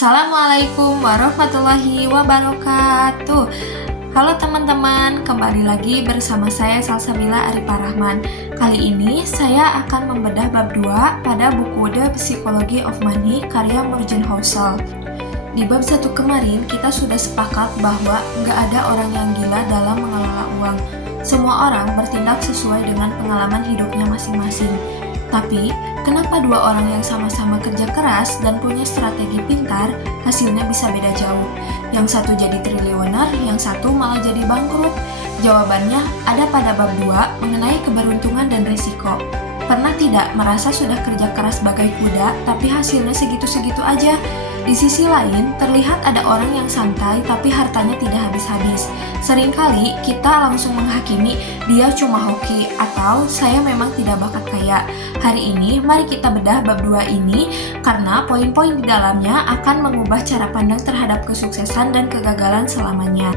Assalamualaikum warahmatullahi wabarakatuh. Halo teman-teman, kembali lagi bersama saya Salsabila Arifah Rahman. Kali ini saya akan membedah bab 2 pada buku The Psychology of Money karya Morgan Housel. Di bab 1 kemarin kita sudah sepakat bahwa nggak ada orang yang gila dalam mengelola uang. Semua orang bertindak sesuai dengan pengalaman hidupnya masing-masing. Tapi, kenapa dua orang yang sama-sama kerja keras dan punya strategi pintar, hasilnya bisa beda jauh? Yang satu jadi triliuner, yang satu malah jadi bangkrut? Jawabannya ada pada bab 2 mengenai keberuntungan dan resiko. Pernah tidak merasa sudah kerja keras bagai kuda, tapi hasilnya segitu-segitu aja? Di sisi lain, terlihat ada orang yang santai tapi hartanya tidak habis-habis. Seringkali kita langsung menghakimi dia cuma hoki atau saya memang tidak bakat kaya. Hari ini mari kita bedah bab 2 ini karena poin-poin di dalamnya akan mengubah cara pandang terhadap kesuksesan dan kegagalan selamanya.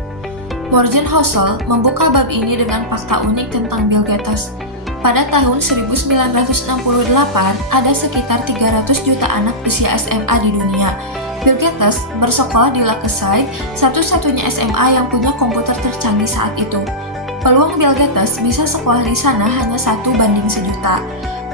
Morgan Housel membuka bab ini dengan fakta unik tentang Bill Gates. Pada tahun 1968, ada sekitar 300 juta anak usia SMA di dunia. Bill Gates bersekolah di Lakeside, satu-satunya SMA yang punya komputer tercanggih saat itu. Peluang Bill Gates bisa sekolah di sana hanya 1:1.000.000.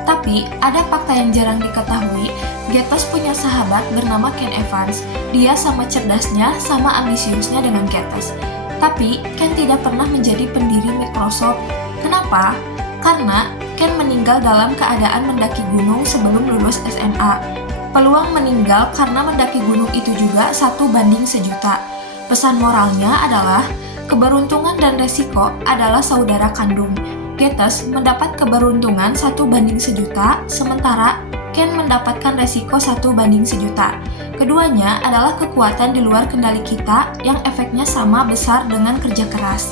Tapi, ada fakta yang jarang diketahui, Gates punya sahabat bernama Ken Evans. Dia sama cerdasnya, sama ambisiusnya dengan Gates. Tapi, Ken tidak pernah menjadi pendiri Microsoft. Kenapa? Karena Ken meninggal dalam keadaan mendaki gunung sebelum lulus SMA. Peluang meninggal karena mendaki gunung itu juga 1:1.000.000. Pesan moralnya adalah, keberuntungan dan resiko adalah saudara kandung. Gates mendapat keberuntungan 1:1.000.000, sementara Ken mendapatkan resiko 1:1.000.000. Keduanya adalah kekuatan di luar kendali kita yang efeknya sama besar dengan kerja keras.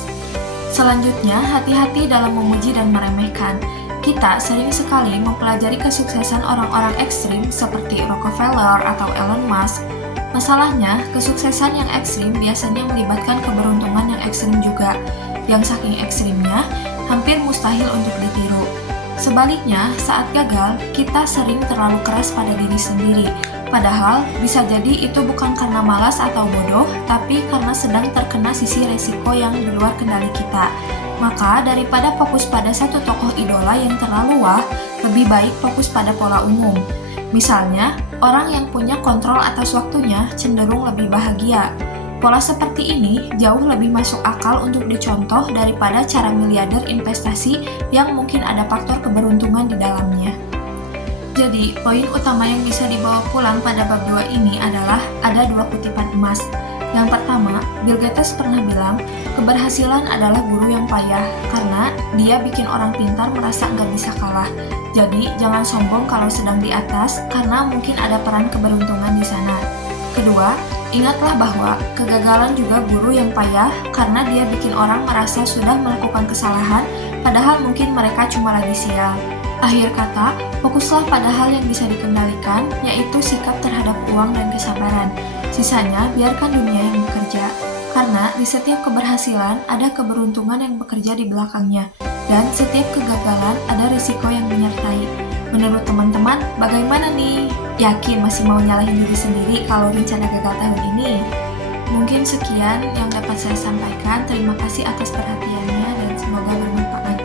Selanjutnya, hati-hati dalam memuji dan meremehkan. Kita sering sekali mempelajari kesuksesan orang-orang ekstrim seperti Rockefeller atau Elon Musk. Masalahnya, kesuksesan yang ekstrim biasanya melibatkan keberuntungan yang ekstrim juga, yang saking ekstrimnya hampir mustahil untuk ditiru. Sebaliknya, saat gagal, kita sering terlalu keras pada diri sendiri. Padahal, bisa jadi itu bukan karena malas atau bodoh, tapi karena sedang terkena sisi resiko yang di luar kendali kita. Maka, daripada fokus pada satu tokoh idola yang terlalu wah, lebih baik fokus pada pola umum. Misalnya, orang yang punya kontrol atas waktunya cenderung lebih bahagia. Pola seperti ini jauh lebih masuk akal untuk dicontoh daripada cara miliarder investasi yang mungkin ada faktor keberuntungan di dalamnya. Jadi, poin utama yang bisa dibawa pulang pada bab 2 ini adalah ada 2 kutipan emas. Yang pertama, Bill Gates pernah bilang, keberhasilan adalah guru yang payah, karena dia bikin orang pintar merasa nggak bisa kalah. Jadi, jangan sombong kalau sedang di atas, karena mungkin ada peran keberuntungan di sana. Kedua, ingatlah bahwa kegagalan juga guru yang payah, karena dia bikin orang merasa sudah melakukan kesalahan, padahal mungkin mereka cuma lagi sial. Akhir kata, fokuslah pada hal yang bisa dikendalikan, yaitu sikap terhadap uang dan kesabaran. Sisanya, biarkan dunia yang bekerja. Karena di setiap keberhasilan ada keberuntungan yang bekerja di belakangnya, dan setiap kegagalan ada risiko yang menyertai. Menurut teman-teman, bagaimana nih? Yakin masih mau nyalahin diri sendiri kalau rencana gagal tahun ini? Mungkin sekian yang dapat saya sampaikan. Terima kasih atas perhatiannya dan semoga bermanfaat.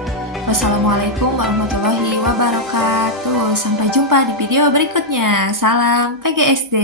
Wassalamualaikum warahmatullahi wabarakatuh. Sampai jumpa di video berikutnya. Salam PGSD.